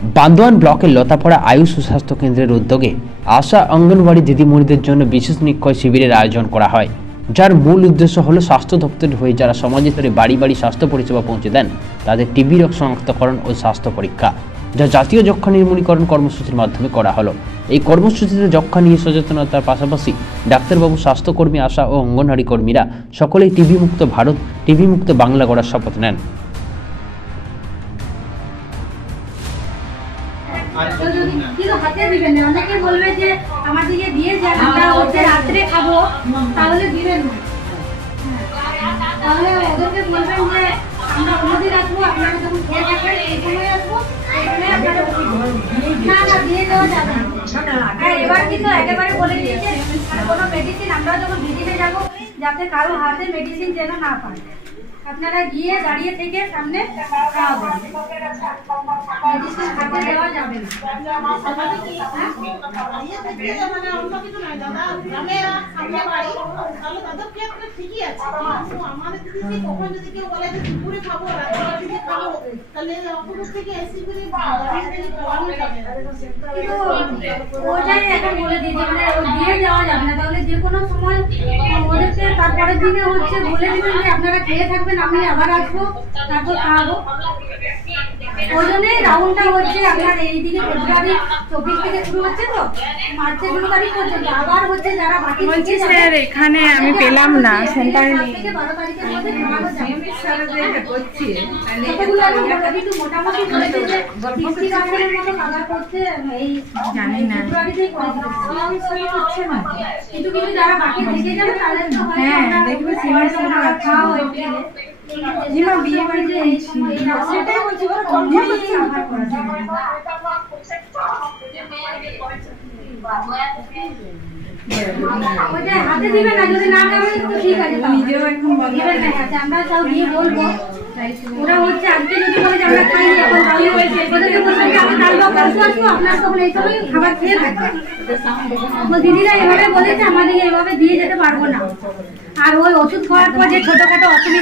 বান্দোয়ান ব্লকের লতাপড়া আয়ুষ সুস্বাস্থ্য কেন্দ্রের উদ্যোগে আশা অঙ্গনওয়াড়ি দিদিমণিদের জন্য বিশেষ নিক্ষয় শিবিরের আয়োজন করা হয়, যার মূল উদ্দেশ্য হলো স্বাস্থ্য দপ্তরের হয়ে যারা সমাজে তরে বাড়ি বাড়ি স্বাস্থ্য পরিষেবা পৌঁছে দেন, তাদের টিবি রোগ শনাক্তকরণ ও স্বাস্থ্য পরীক্ষা, যা জাতীয় যক্ষা নির্মূলীকরণ কর্মসূচির মাধ্যমে করা হলো। এই কর্মসূচিতে যক্ষা নিয়ে সচেতনতার পাশাপাশি ডাক্তারবাবু, স্বাস্থ্যকর্মী, আশা ও অঙ্গনওয়াড়ি কর্মীরা সকলেই টিবি মুক্ত ভারত টিবি মুক্ত বাংলা গড়ার শপথ নেন। কিন্তু হাতে দিবেন না? অনেকে বলবে যে আমার দিকে দিয়ে যান আমরা হচ্ছে রাত্রে খাব তাহলে দিবেন না। হ্যাঁ। তাহলে ওদেরকে বলবেন যে আমরা অন্যদিন আসব আপনারা যখন খেয়ে থাকবেন এই সময় আসব এই না না দিয়ে দেওয়া যাবে হ্যাঁ এবার কিন্তু একেবারে বলে দিয়েছে মানে কোনো মেডিসিন আমরা যখন ভিজিটে যাব যাতে কারও হাতে মেডিসিন যেন না পায়। আপনারা গিয়ে দাঁড়িয়ে থেকে সামনে খাওয়াবেন মেডিসিন হাতে দেওয়া যাবে না। ইয়ে থেকে মানে অন্য কিছু নয় দাদা গ্রামে সামনে বাড়ি তাহলে তাদের ক্ষেত্রে ঠিকই আছে কিন্তু আমাদের দিদি সেই কখন যদি কেউ বলে যে দুপুরে খাব রাত্রে দিদি খাব তাহলে ওটাই এখন বলে দিয়েছে মানে দিয়ে যাওয়া যাবে না। তাহলে যে কোনো সময় ওদেরকে তারপরের দিনে হচ্ছে বলে দিবেন যে আপনারা খেয়ে থাকবেন, আমি আবার আসব, তারপর খাওয়াবো। ওই রাউন্ডটা হচ্ছে আপনার এইদিকে ফেব্রুয়ারি চব্বিশ থেকে শুরু হচ্ছে তো মার্চের দু তারিখ পর্যন্ত আবার হচ্ছে যারা বাকি বলছি স্যার এখানে আমি পেলাম না সেন্টারে নেই থেকে বারো তারিখের মধ্যে খাওয়ানো যাবে। করছি কতগুলো এখন বলে কিন্তু মোটামুটি বলেছে যে মতো কালার করতে এই জানি না। ফেব্রুয়ারিতেই কিন্তু যারা বাকি থেকে যাবে তাদের হ্যাঁ, দেখবে সিমের সিমের রাখা খাওয়া হয়। হয়ে গেলে। জিমা বিয়ে বাড়িতে এই সেটাই বলছি বলো কনফার্ম হচ্ছে আমার করা যাবে না। ওটা হাতে দিবে না যদি না দেবে তো ঠিক আছে নিজেও এখন দিবেন না হাতে আমরা তাও দিয়ে বলব। ওরা হচ্ছে আজকে যদি বলে যে আমরা খাইনি এখন তাহলে ওদেরকে বলবেন যে আমি কাল বা পরশু আসব আপনারা তখন এই সময় খাবার খেয়ে থাকবেন তো দিদিরা এভাবে বলেছে আমাদের এভাবে দিয়ে যেতে পারব না। আর ওই ওষুধ খাওয়ার পর যে ছোটখাটো অসুবিধা